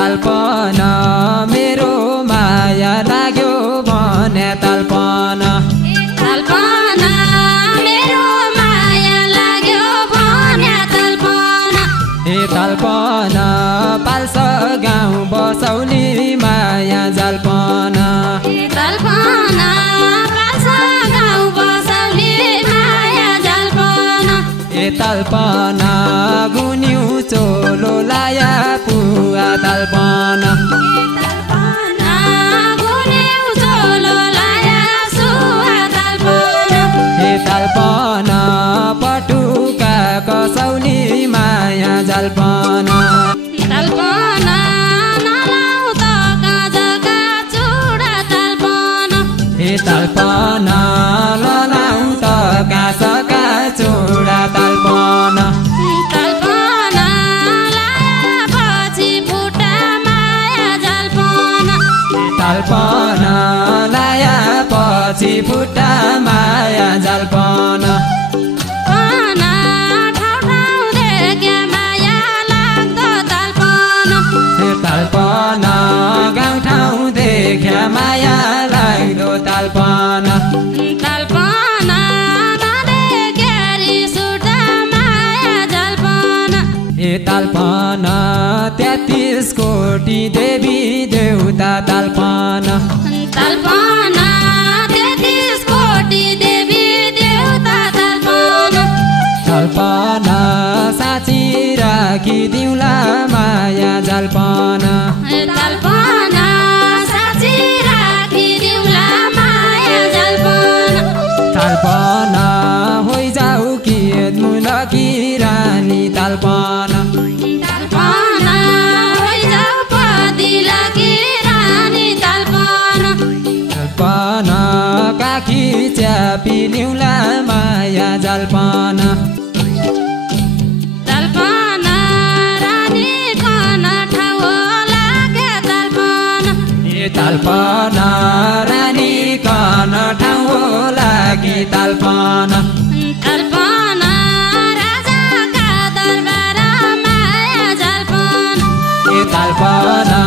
तालपना मेरो माया लाग्यो भने तालपना तालपना मेरो माया लाग्यो भने तालपना तालपना पाल्छ गाउँ बसौली माया जालपना तालपना पाल्छ गाउँ बसौली माया जालपना तालपना गुन्यु चोलो लाया पुवा तालपना तालपना गुन्यु चोलो लाया सुवा तालपना तालपना पटुका कसौली माया जालपना तालपना नलाउ त गाजाका चुडा तालपना तालपना ललाउ त काँसका चुडा तालपना तालपना लाएपछि फुटा माया जालपना तालपना लाएपछि फुटा माया जालपना पना ठाउँ ठाउँ देख्या माया लाग्दो तालपना तालपना गाउँठाउँ देख्या माया लाग्दो तालपना तालपना नदेख्या रिस उठ्दा माया जालपना तालपना 33 कोटी देवी देउता तालपना तालपना 33 कोटी देवी देउता तालपना तालपना साँची राखिदिउँला माया जालपना तालपना साँची राखिदिउँला माया जालपना तालपना होइजाऊ कि मुलकी रानी तालपना तालपना होइजाऊ पदिलकी रानी तालपना तालपना काखी च्यापिलिउँला माया जालपना तालपना रानी कन ठाउँ लागे तालपना तालपना रानी कन ठाउँ लागि तालपना तालपना राजाका दरबार माया जालपना तालपना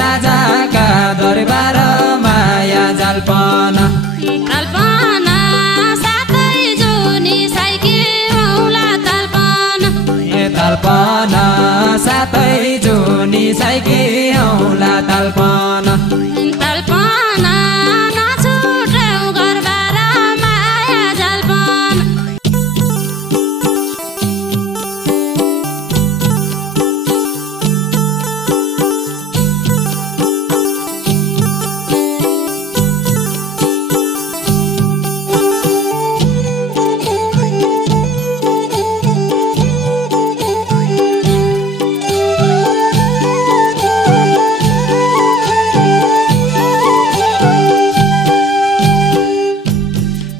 राजाका दरबार माया जालपना तालपना सातै जुनी साइकी औला तालपना तालपना सातै जुनी साइकी औला तालपना तालपना नछुट्याउ घरबार माया जालपना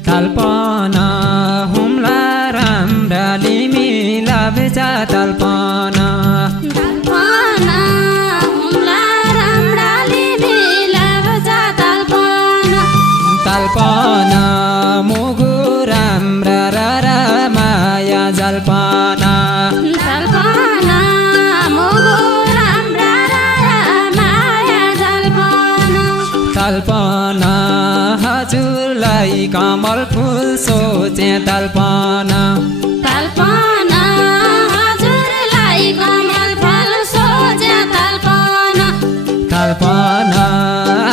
तालपना हुम्ला राम्रा लिमिला बेचा तालपना तालपना हुम्ला राम्रा लिमिला बेचा तालपना तालपना मुगु राम्रा रारा माया जालपना तालपना मुगु राम्रा माया जालपना तालपना हजुरलाई कमल फुल सोचे तालपना तालपना हजुरलाई कमल फल सोचे तालपना तालपना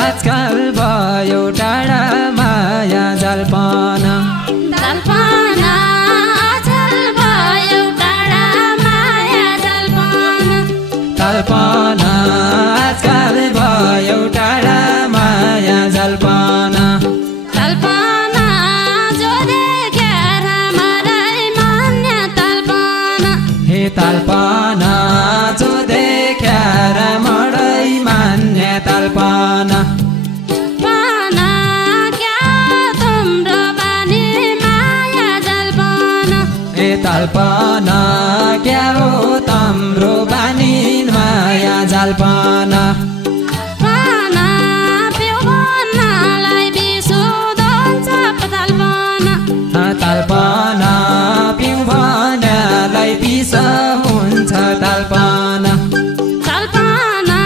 आजकल भयो टाढा माया जालपना तालपना आजकल भयो टाढा माया जालपना तालपना आजकल भयो टाढा माया जालपना तालपना जो देखेर मलाई मान्य तालपना तालपना जो देखेर मरै मान्ने तालपना तालपना क्या तिम्रो बानी माया जालपना तालपना क्या हो तम्रो बानी माया जालपना तालपना पिउ भन्नलाई बिसुदो हुन्छ तालपना तालपना पिउ भन्नलाई पिस हुन्छ तालपना तालपना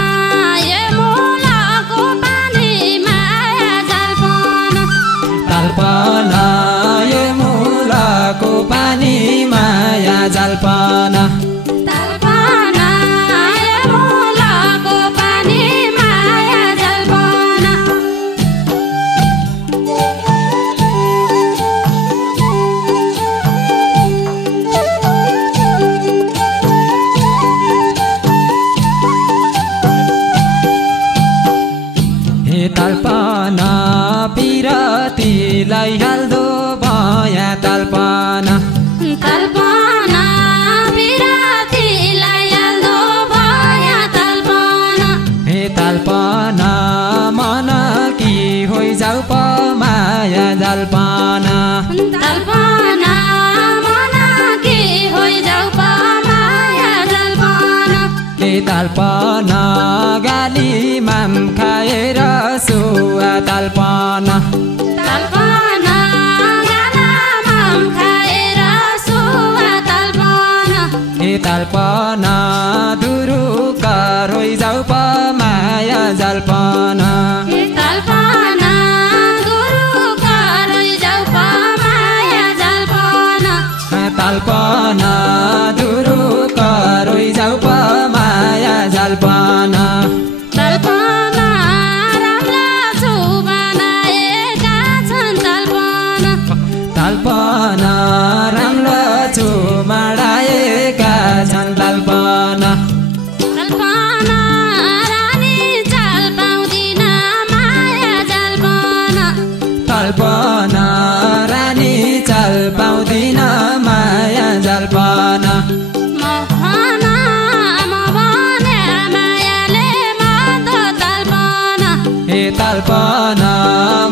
तालपना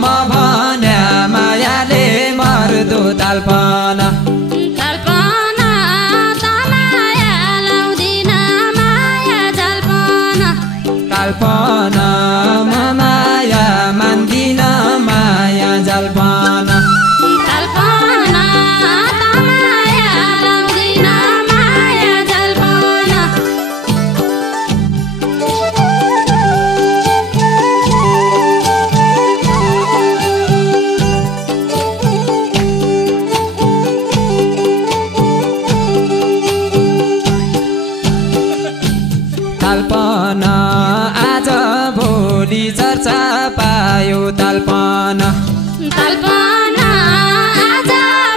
म भन्या मायाले मर्दो तालपना तालपना त माया लाउँदिन माया जालपना तालपना म माया मान्दिन माया जालपना तालपना त माया लाउँदिन माया जालपना तालपना आज भोलि चर्चा पायो तालपना तालपना आज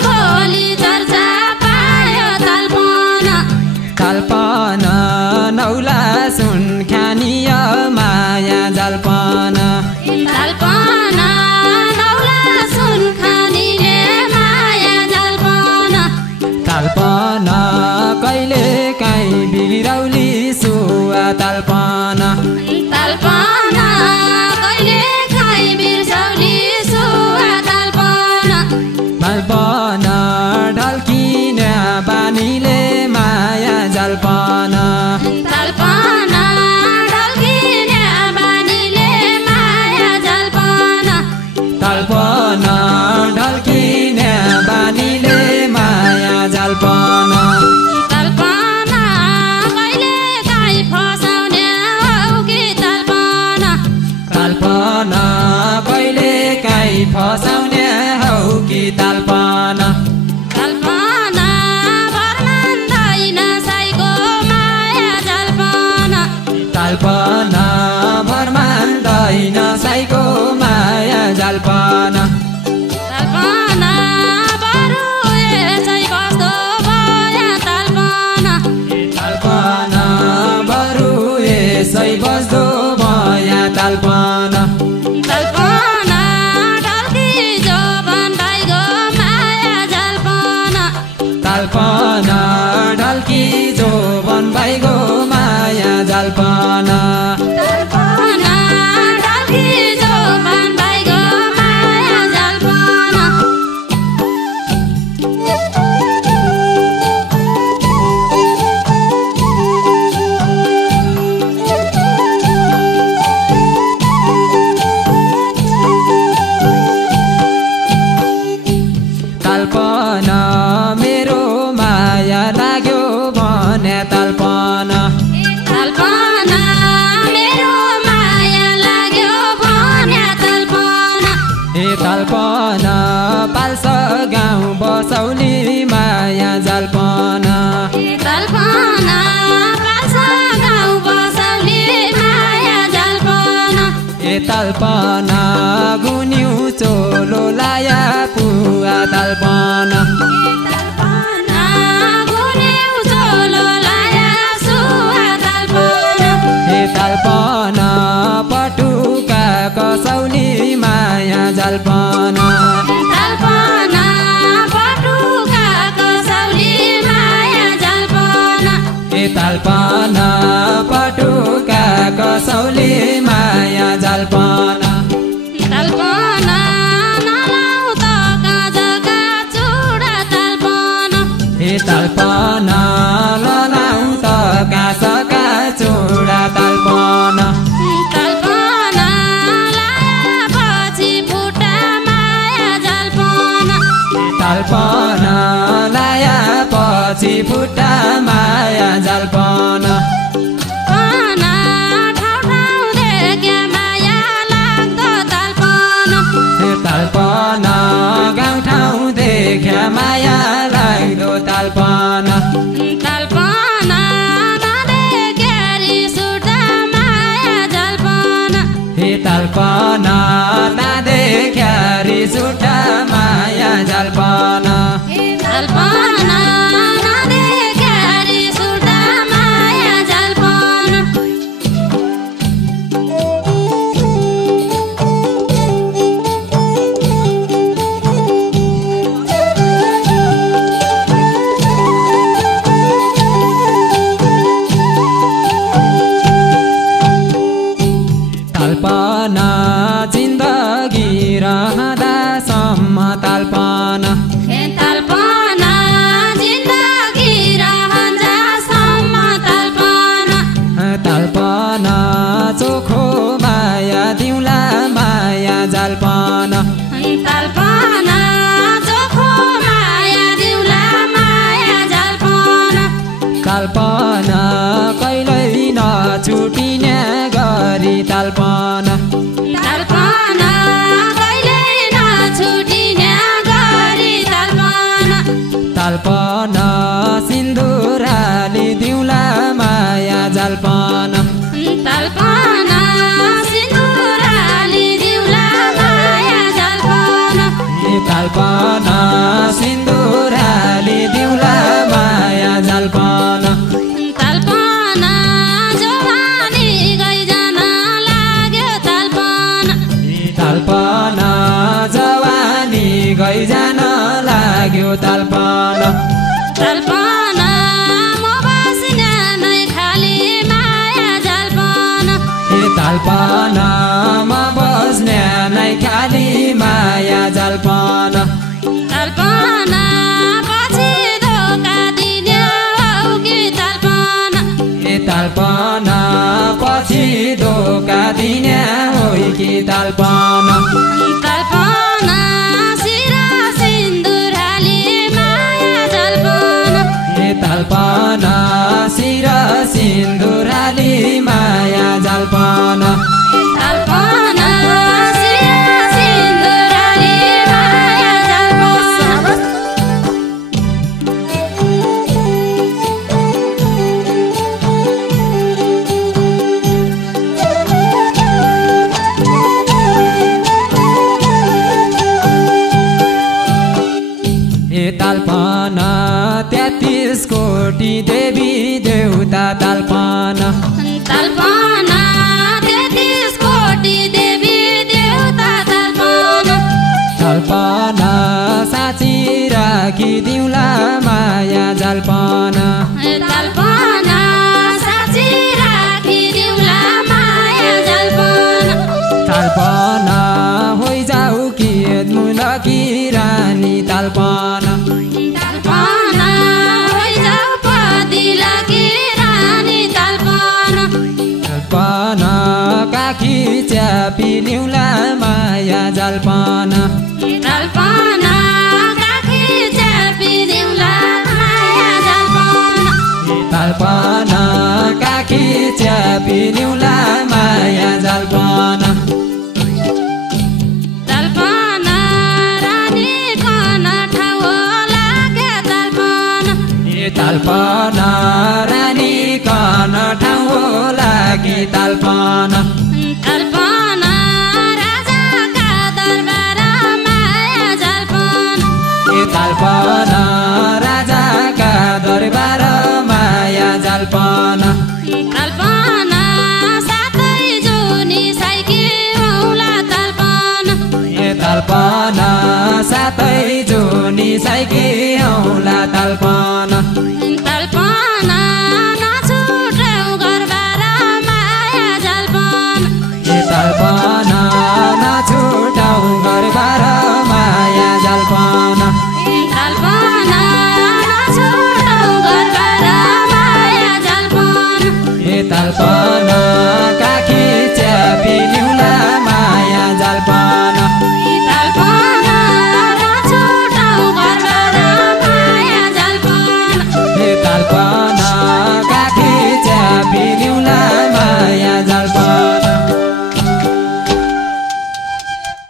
भोलि चर्चा पायो तालपना तालपना नौला सुन खानिय माया जालपना तालपना नौला सुन खानीले माया जालपना तालपना कहिले काहीँ बिराउली सुवा तालपना तालपना कहिले खाइ बिर्सौली सुवा तालपना तालपना ढल्किने बानीले माया जालपना तालपना ढल्किने बानीले माया जालपना तालपना ढल्किने बानीले माया जालपना तालपना कहिले काहीँ फसाउने हौ कि तालपना तालपना कहिले काहीँ फसाउने हौ कि तालपना तालपना भर मान्दैन साईको माया जालपना तालपना भर मान्दैन साईको माया जालपना तालपना बरु यसै कस्तो भयो तालपना तालपना बरु यसै बस्दो माया तालपना तालपना ढल्की जोबन भाइको माया जालपना तालपना ढल्की जोबन भाइको माया जालपना तालपना ढल्की जोबन भाइको माया जालपना तालपना मेरो माया लाग्यो भने तालपना तालपना मेरो माया लाग्यो भने तालपना ए तालपना पाल्छ गाउँ बसौली माया जालपना तालपना पाल्छ गाउँ बसौली माया जालपना ए तालपना गुन्यु चोलो लाया पुवा तालपना तालपना गुन्यु चोलो लाया सुवा तालपना ए तालपना पटुका कसौली माया जालपना तालपना पटुका कसौली माया जालपना ए तालपना पटुका कसौली माया जालपना तालपना नलाउ त काजका चुडा तालपना ए तालपना ललाउ त काँसका चुडा तालपना तालपना लाएपछि फुटा माया जालपना तालपना लाया पछि फुट्टा माया जालपना पना ठाउँ ठाउँ देख्या माया लाग्दो तालपना ए तालपना गाउँ ठाउँ देख्या माया लाग्दो तालपना तालपना नदेख्या रिस उठ्दा माया जालपना ए तालपना नदेख्या रिस उठ्दा माया जालपना तालपना नदेख्या रिस उठ्दा माया जालपना तालपना तालपना सिन्दुराली दिउला माया जल्पना तालपना सिन्दुराली दिउला माया जल्पना तालपना जवानी गइजान लाग्यो तालपना तालपना जवानी गइजान लाग्यो तालपना तालपना म बस्ने नै खाली माया जल्पना तालपना म बस्ने नै खाली माया जल्पना तालपना पछि धोका दिने हौ कि तालपना तालपना पछि धोका दिने होइ कि तालपना तालपना शिरा सिन्दुराली माया जल्पना तालपना शिर सिन्दुराली माया जल्पना तालपना शिरा सिन्दुराली माया जल्पना तालपना 33 कोटी देवी देउता तालपना तालपना 33 कोटी देवी देउता तालपना तालपना साँची राखिदिउँला माया जल्पना तालपना साँची राखिदिउँला माया जल्पना तालपना होइजाऊ कि मुलकी रानी तालपना तालपना होइजाऊ पदिलकी रानी तालपना तालपना काखी च्यापी ल्याउला माया जल्पना तालपना काखी च्यापी दिउँला माया जल्पना तालपना काखी च्यापी ल्याउला माया जल्पना तालपना रानी कन ठाउँ लागे तालपना तालपना रानी कन ठाउँ लागि तालपना तालपना राजाका दरबार माया जल्पना तालपना राजाका दरबार माया जल्पना तालपना सातै जुनी साइकी औला तालपना तालपना सातै जुनी साइकी औला तालपना तालपना नछुटाउ घरबार माया जल्पना तालपना नछुटाउ घरबार माया जल्पना तालपना नछुटाउ घरबार माया जल्पना तालपना काखी च्यापी ल्याउला माया जल्पना तालपना नछुटाउ घरबार माया जल्पना तालपना